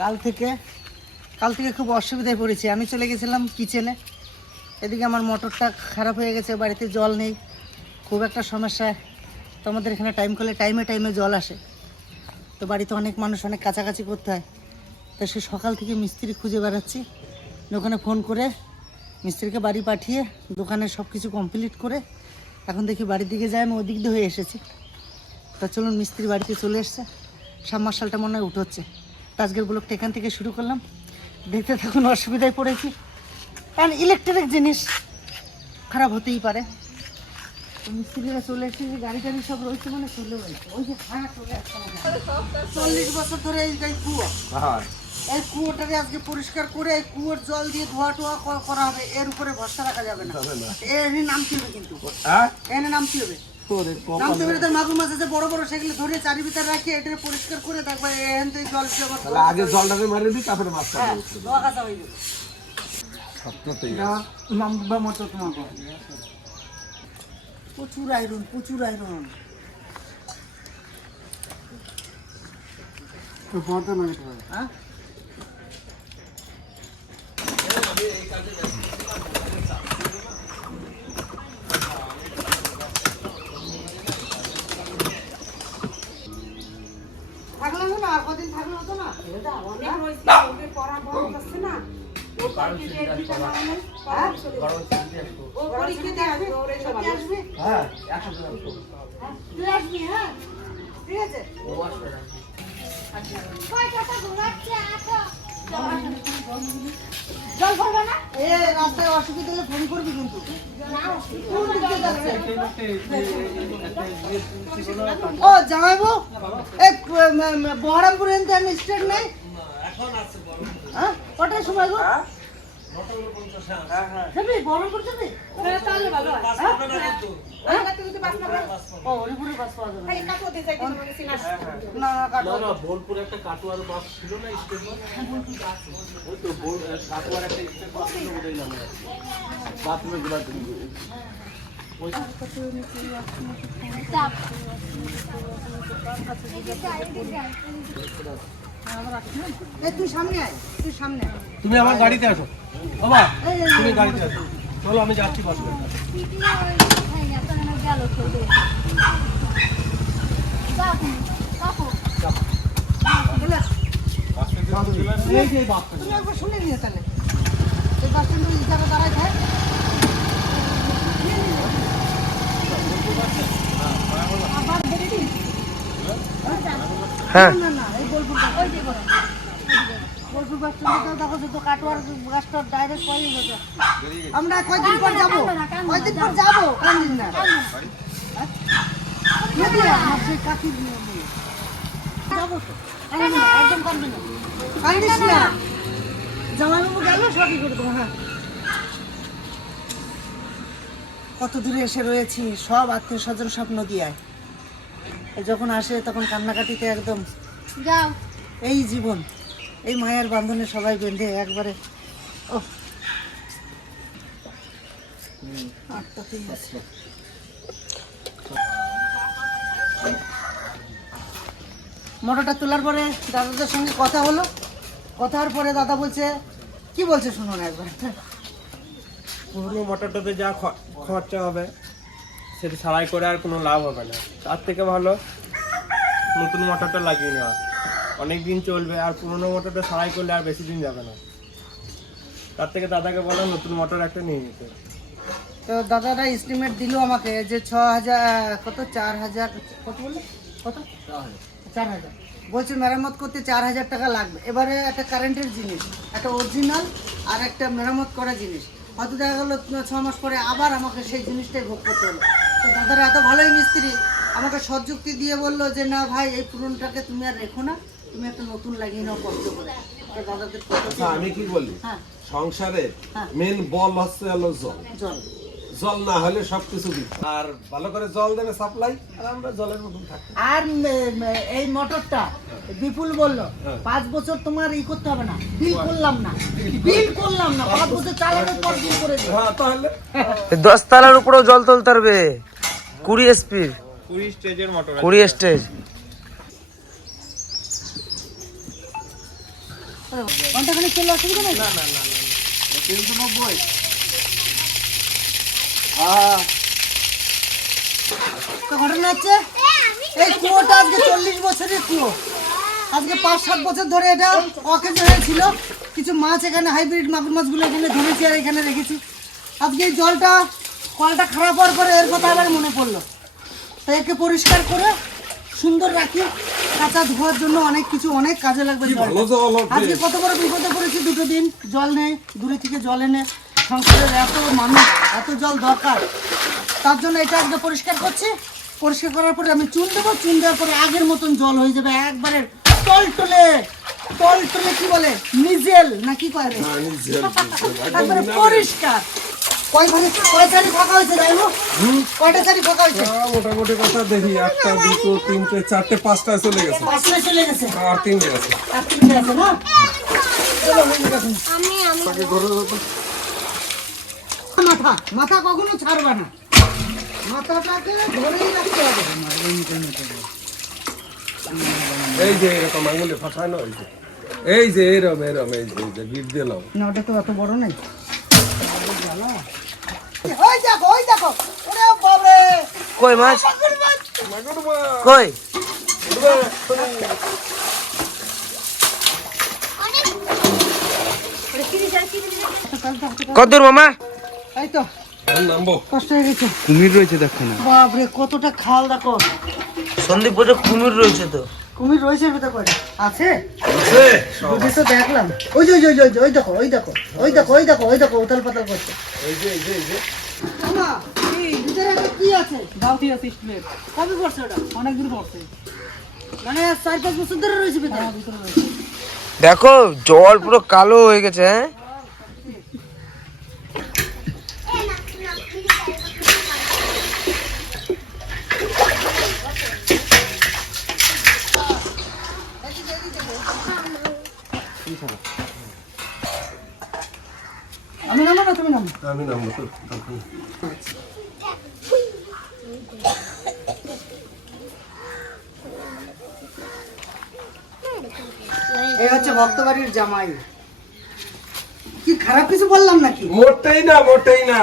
কাল থেকে কাল থেকে খুব অসুবিধায় পড়েছি। আমি চলে গেছিলাম কিচেনে। এদিকে আমার মোটরটা খারাপ হয়ে গেছে, বাড়িতে জল নেই। খুব একটা সমস্যা। তো আমাদের এখানে টাইম করলে টাইমে টাইমে জল আসে। তো বাড়িতে অনেক মানুষ, অনেক কাছাকাছি করতে হয়। তো সে সকাল থেকে মিস্ত্রি খুঁজে বেড়াচ্ছি। দোকানে ফোন করে মিস্ত্রিকে বাড়ি পাঠিয়ে দোকানে সব কিছু কমপ্লিট করে এখন দেখি বাড়ির দিকে যাই আমি ওদিক দিয়ে হয়ে এসেছি। তা চলুন, মিস্ত্রি বাড়িতে চলে এসছে। সাবমার্শালটা মনে হয় উঠোচ্ছে। আজকের ব্লগটা এখান থেকে শুরু করলাম। দেখতে থাকুন অসুবিধায় পড়েছি। কারণ ইলেকট্রিক জিনিস খারাপ হতেই পারে। মিস্ত্রিরা চলে এসেছে গাড়ি টাড়ি সব রয়েছে মানে চলে গেছে। ওই যে চলে আসছে চল্লিশ বছর ধরে এই যে কুয়ো। এই কুয়োটাকে আজকে পরিষ্কার করে এই কুয়োর জল দিয়ে ধোয়া টোয়া করা হবে। এর উপরে ভরসা রাখা যাবে না। এর নামতে হবে কিন্তু। এনে নামতে হবে নামতে হবে। পরিষ্কার করে আগে জলটাকে দিই তারপরে মাছটা হ্যাঁ মতো তোমাকে প্রচুর আয়রন প্রচুর আয়রন হ্যাঁ থাকলে হতো না আর কদিন থাকলে হতো না হ্যাঁ? ও পরীক্ষা দিয়ে আসবে, সত্যি আসবে? হ্যাঁ একশো গ্রাম তো। হ্যাঁ, তুই আসবি, হ্যাঁ? ঠিক আছে? এ, রাস্তায় অসুবিধা হলে ফোন করবি কিন্তু? ও জামাইবু বহরমপুর আমি স্টেট নেই? হ্যাঁ? কটার সময় গো? বোলপুরে একটা কাটোয়ার বাস ছিল না স্টেট ওই তো, কাটোয়ার একটা স্টেট বাস ছিল, ওটাই নামে বাথরুমে। এই তুই সামনে আয় তুই সামনে আয়। তুমি আমার গাড়িতে আসো। বাবা তুমি গাড়িতে আসো। চলো আমি যাচ্ছি বাস চলে আস। এই যে এই বাসটা। তুমি একবার শুনে নিয়ে তাহলে। এই বাস স্ট্যান্ডে জায়গায় দাঁড়ায় থাক দিন। হ্যাঁ। আমরা কয়দিন পর যাব? কয়দিন পর যাব? সবই করে দেবো হ্যাঁ। কত দূরে এসে রয়েছি, সব আত্মীয় স্বজন সব নদিয়ায়। যখন আসে তখন কান্নাকাটিতে একদম যাও। এই জীবন এই মায়ের বান্ধনে সবাই বেঁধে একবারে ও। আটটাতেই আছে। মোটরটা তোলার পরে দাদাদের সঙ্গে কথা হলো। কথা হওয়ার পরে দাদা বলছে কি বলছে শুনুন একবার? পুরনো মোটরটাতে যা খ- খরচা হবে সেটা সারাই করে আর কোনো লাভ হবে না। তার থেকে ভালো নতুন মোটরটা লাগিয়ে নেওয়া। অনেক দিন চলবে, আর পুরনো মোটরটা সারাই করলে আর বেশি দিন যাবে না। তার থেকে দাদাকে বলো, নতুন মোটর একটা নিয়ে নিতে। তো দাদারা এস্টিমেট দিল আমাকে যে ছ হাজার কত? চার হাজার, কত বললে? কত? চার হাজার। বলছে, মেরামত করতে চার হাজার টাকা লাগবে। এবারে একটা কারেন্টের জিনিস, একটা অরিজিনাল আর একটা মেরামত করা জিনিস। হয়তো দেখা গেলো ছ মাস পরে আবার আমাকে সেই জিনিসটাই ভোগ করতে হলো। তো দাদারা এত ভালোই মিস্ত্রি আমাকে সযুক্তি দিয়ে বলল যে না ভাই এই পুরনটাকে তুমি আর রেখো না। তুমি একটা নতুন লাগিয়ে নাও কষ্ট করে। দাদাদের আচ্ছা, আমি কি বলি? হ্যাঁ। সংসারে হ্যাঁ। মেন বল হচ্ছে হলো জল। জল। জল না হলে সবকিছু। আর ভালো করে জল দেবে সাপ্লাই আর আমরা জলের মতন থাকব আর এই মোটরটা বিপুল বলল পাঁচ বছর তোমার ই করতে হবে না বিল করলাম না। বিল করলাম না পাঁচ বছর চালানোর পর বিল করে হ্যাঁ তাহলে দশ তালার উপরেও জল তুলতে পারবে কুড়ি এসপির কুড়ি স্টেজের মোটর কুড়ি স্টেজ। ঘন্টাখানে চলে অসুবিধা নেই? না না না না তিনশো নব্বই। ঘটনা হচ্ছে এই কুয়োটা আজকে চল্লিশ বছরের কুয়ো। আজকে পাঁচ সাত বছর ধরে এটা অকেজ হয়েছিল। কিছু মাছ এখানে হাইব্রিড মাগুর মাছগুলো এখানে ধরেছি আর এখানে রেখেছি। আজকে এই জলটা কলটা খারাপ হওয়ার পরে এর কথা আবার মনে পড়ল। তাই একে পরিষ্কার করে সুন্দর রাখি কাঁচা ধোয়ার জন্য অনেক কিছু অনেক কাজে লাগবে আজকে কত বড় বিপদে পড়েছি দুটো দিন জল নেই দূরে থেকে জল এনে সংসারের এত মানুষ এত জল দরকার। তার জন্য এটা আজকে পরিষ্কার করছি। পরিষ্কার করার পরে আমি চুন দেবো চুন দেওয়ার পরে আগের মতন জল হয়ে যাবে একবারে টলটলে টলটলে কি বলে নিজেল না কি কয় রে? একবারে পরিষ্কার। কয় ভাবে কয় চারি ফাঁকা হয়েছে যাইবো কয়টা চারি ফাঁকা হয়েছে? আহ, মোটামুটি কথা দেখি একটা দুটো তিনটে চারটে পাঁচটা চলে গেছে। পাঁচটা চলে গেছে? আর তিনটে আছে। আর তিনটে আছে না? চলো, মাথা মাথা কখনো ছাড়বা না। মাথাটাকে ধরেই রাখতে হবে। এই যে এরকম আঙুলে ফাটানো এই যে এই যে এরম এরম এই যে এই যে গিট দিলাম। না ওটা তো অত বড় নাই ওই দেখো ওই দেখো ওরে বাবারে কই মাছ? কই? কত দূর মামা? এই তো কষ্ট হয়ে গেছে। কুমির রয়েছে দেখো না। বাপরে কতটা খাল দেখো। সন্দীপ কুমির রয়েছে তো। কুমির রয়েছে ভিতরে করে আছে? বুঝি তো দেখলাম। ওই যে ওই যে ওই ওই দেখো ওই দেখো ওই দেখো ওই দেখো ওই দেখো উতাল পাতাল করছে। মামা, এই ভিতরে একটা কি আছে? বালতি আছে স্টিলের। কবে পড়ছে ওটা? অনেক দূর পড়ছে। মানে চার পাঁচ বছর ধরে রয়েছে ভিতরে দেখো জল পুরো কালো হয়ে গেছে হ্যাঁ? আমি নামো না তুমি নামো? আমি নামবো তো এই হচ্ছে ভক্তবাড়ির জামাই। কি খারাপ কিছু বললাম নাকি? মোটেই না মোটেই না।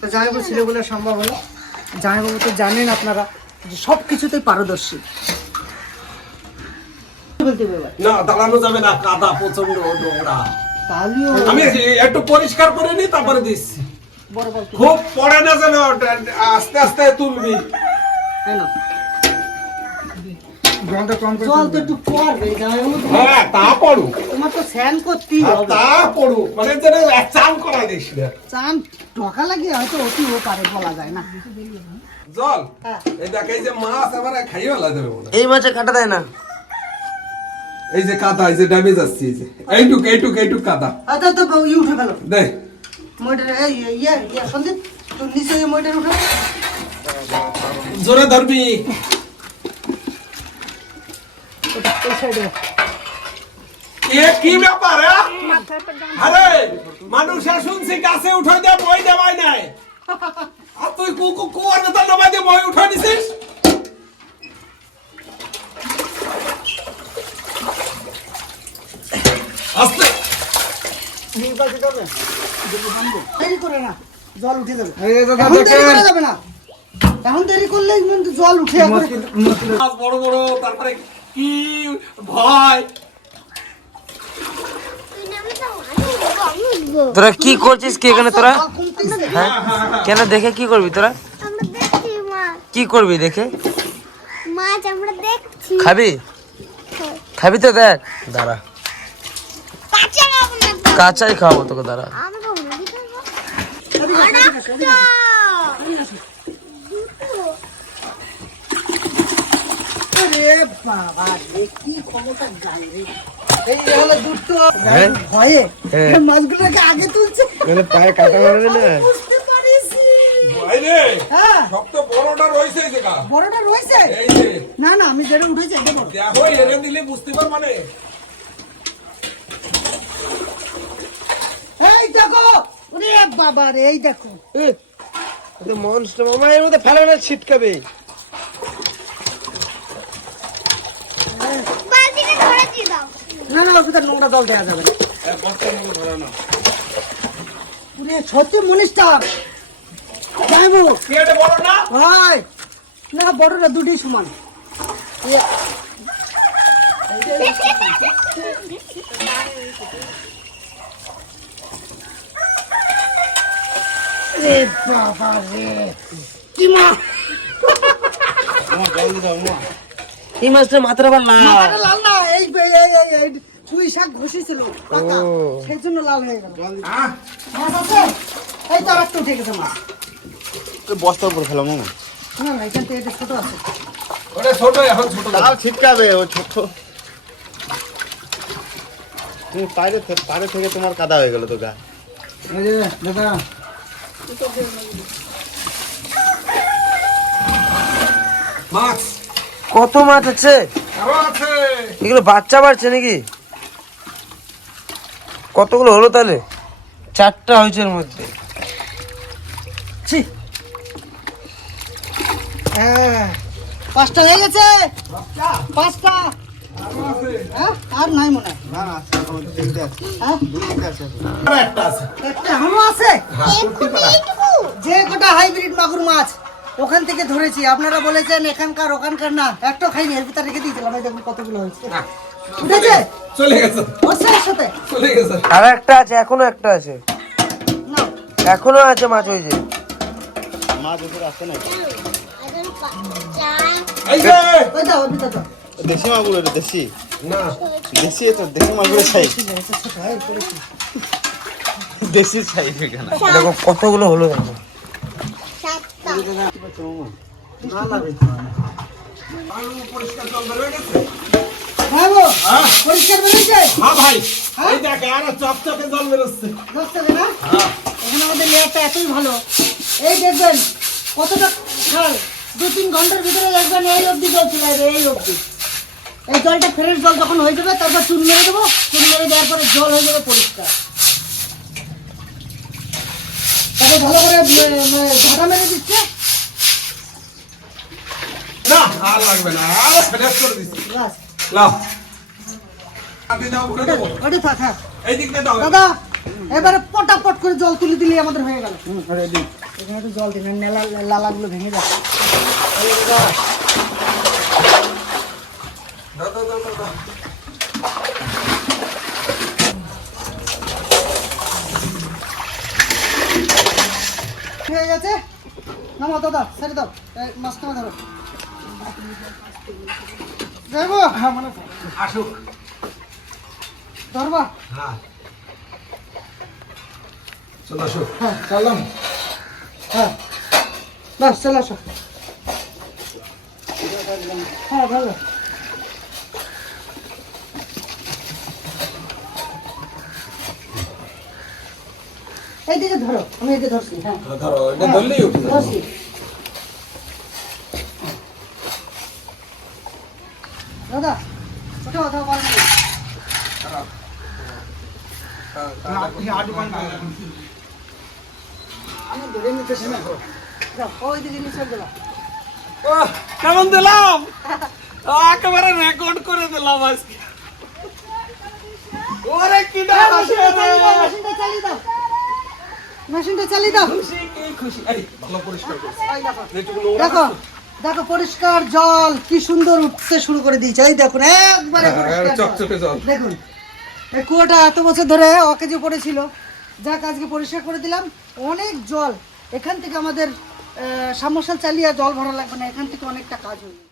তো জামাইবাবু ছিল বলে সম্ভব হলো। জামাইবাবু তো জানেন আপনারা যে সব কিছুতেই পারদর্শী না দাঁড়ানো যাবে না কাদা প্রচণ্ড নোংরা। আমি একটু পরিষ্কার করে নি তারপরে দিচ্ছি। খুব পড়ে না যেন আস্তে আস্তে তুলবি। কেন জল তো একটু পড়বে হ্যাঁ তা পড়ু তোমার তো স্নান করতেই হবে। তা পড়ু মানে যেন চান করা দিস না চান ঠকা লাগিয়ে হয়তো অতিও পারে বলা যায় না। জল? হ্যাঁ। এই দেখ এই যে মাছ আমার খাইয়ে ফেলা দেবে এই মাছে কাটা দেয় না। এই যে কাদা এই যে ড্যামেজ আসছে এই যে। এইটুক এইটুক এইটুক কাদা। আচ্ছা তো ই উঠে ফেলো। দে। মইটার এই ইয়ে ইয়ে সন্দীপ তুই নিচে ওই মইটার উঠে জোরে ধরবি। ওটা এ কি ব্যাপার আরে মানুষের শুনছি গাছে উঠে দে বই দেওয়াই নাই। আর তুই কু কু কুয়ার ভেতর নামাই দিয়ে বই উঠে নিছিস? আস্তে। দেরি করে না জল উঠে যাবে। এখন দেরি করা যাবে না। এখন দেরি করলে কিন্তু জল উঠে যাবে। বড় বড় তারপরে কি ভয়? তোরা কি করছিস কি এখানে তোরা? হ্যাঁ? কেন দেখে কি করবি তোরা? আমরা কি করবি দেখে? মাছ আমরা দেখছি। খাবি? খাবি তো দেখ। দাঁড়া। কাঁচা খাব না তো। কাঁচাই খাওয়াবো তোকে দাঁড়া আমি খাব না কি খাব? হ্যাঁ? দেখো বাবা রে এই দেখো এর মধ্যে ফেলে ছিটকাবে বালতিটা ধরে দিয়ে দাও না না ওর নোংরা জল দেওয়া যাবে না। পুরে সত্যি মনিষ্টা যাইবো। কি এটা বড় না। বড়রা দুটি সমান। রে বাবা রে কি মা। এই মাছটা মাথার আবার লাল। মাথাটা লাল না এই পুঁই শাক ঘষেছিল পাতা সেই জন্য লাল হয়ে গেল। মাছ আছে? এই তো উঠে গেছে মাছ। বস্তার উপর ফেলাম না না এখান থেকে এটা ছোট আছে। ওটা ছোট এখন ছোট তাও ছিটকাবে ও ছোট। তুমি থে- থেকে তোমার কাদা হয়ে গেল তো গা। মাছ। কত মাছ আছে? এগুলো বাচ্চা বাড়ছে নাকি? কতগুলো হলো তাহলে? চারটা হয়েছে এর মধ্যে। ছি। হ্যাঁ। পাঁচটা হয়ে গেছে? পাঁচটা। হ্যাঁ আর নাই মনে হয়। না না ও তিনটে আছে। হ্যাঁ? দুই তিনটে আছে এখন। আরও একটা আছে? একটা এখনও আছে এইটুকু যে কটা হাইব্রিড মাগুর মাছ। ওখান থেকে ধরেছি। আপনারা বলেছেন এখানকার ওখানকার না। একটা খাইনি এর ভিতরে রেখে দিয়েছিলাম। এই দেখুন কতগুলো হয়েছে। উঠেছে চলে গেছে। হচ্ছে এর সাথে চলে গেছে। আর একটা আছে এখনও একটা আছে। না। এখনও আছে মাছ ওই যে। মাছ উপরে আসছে না এই যে! ওই দাও ওই দাও দেশি মাগুর না। দেশি তো দেশি সাইজ দেশি সাইজ এখানে। দেখো কতগুলো হলো দেখো। আমাদের ভালো এই দেখবেন কতটা খাল দু তিন ঘণ্টার ভিতরে এই এই অবধি এই জলটা ফ্রেশ জল যখন হয়ে যাবে, তারপর চুন মেরে দেবো। চুন মেরে দেওয়ার পরে জল হয়ে যাবে পরিষ্কার। তারপর ভালো করে ঝাঁটা মেরে দিচ্ছে। না আর লাগবে না আর ফ্রেশ করে দিচ্ছি। লাও আপনি দাও করে দেবো ওটি থাক হ্যাঁ। দাদা এবারে পটাপট করে জল তুলে দিলে আমাদের হয়ে গেল। এখানে একটু জল দিন নেলা লালাগুলো ভেঙে যাচ্ছে। দাও দাও দাও দাও, দাও কি হয়ে গেছে? নামো দাদা ছেড়ে দাও। মাছটা ধরো। যাইবো? হ্যাঁ মানে আসুক। ধরবা? হ্যাঁ। চলো আসুক হ্যাঁ। চললাম। হ্যাঁ। বাস চলে আসো। হ্যাঁ ভালো এইদিকে ধরো আমি এদিকে ধরছি হ্যাঁ ধরো এটা ধরলেই উঠে ধরছি দাদা ওটা কথা বলেন আমি ধরে নিতেছি না যাও, ওইদিকে নিচে দিলাম ওহ, কেমন দিলাম একেবারে রেকর্ড করে দিলাম আজকে ওরে কি মেশিনটা চালিয়ে দাও মেশিনটা চালিয়ে দাও। খুশি কি খুশি? এই ভালো পরিষ্কার করছে দেখো। দেখো পরিষ্কার জল কি সুন্দর উঠতে শুরু করে দিয়েছে। এই দেখুন একবারে হ্যাঁ, জল। চকচকে জল। দেখুন এই কুয়োটা এত বছর ধরে অকেজে পড়েছিল। যাক আজকে পরিষ্কার করে দিলাম। অনেক জল। এখান থেকে আমাদের সাবমার্শাল চালিয়ে জল ভরা লাগবে না। এখান থেকে অনেকটা কাজ হয়ে